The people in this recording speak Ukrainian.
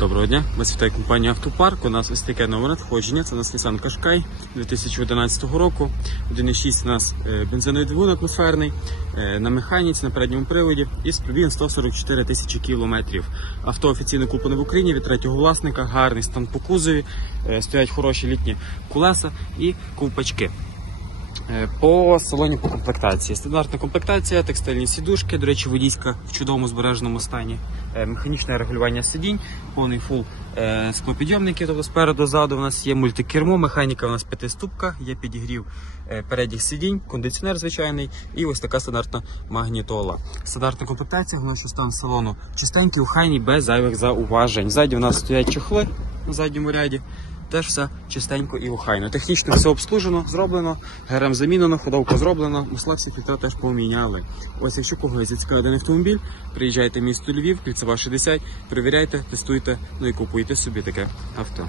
Доброго дня, вас вітає компанія Автопарк. У нас ось таке нове надходження. Це у нас Nissan Qashqai 2011 року. 1.6 у нас бензиновий двигун атмосферний, на механіці, на передньому приводі і з пробігом 144 тисячі кілометрів. Авто офіційно куплене в Україні від третього власника, гарний стан по кузові, стоять хороші літні колеса і ковпачки. По салоні, по комплектації. Стандартна комплектація, текстильні сідушки, до речі, водійська в чудовому збереженому стані, механічне регулювання сидінь, повний фул склопідйомників, тобто спереду, ззаду у нас є мультикермо, механіка у нас 5-ступка, є підігрів передніх сидінь, кондиціонер звичайний і ось така стандартна магнітола. Стандартна комплектація, головне, що стан салону чистенький, охайний, без зайвих зауважень. Ззаді у нас стоять чохли на задньому ряді. Теж все чистенько і охайно. Технічно все обслужено, зроблено, ГРМ замінено, ходовка зроблена, масла всі фільтра теж поміняли. Ось якщо когось зацікавить даний автомобіль, приїжджайте в місто Львів, Кільцева 60, перевіряйте, тестуйте, ну і купуйте собі таке авто.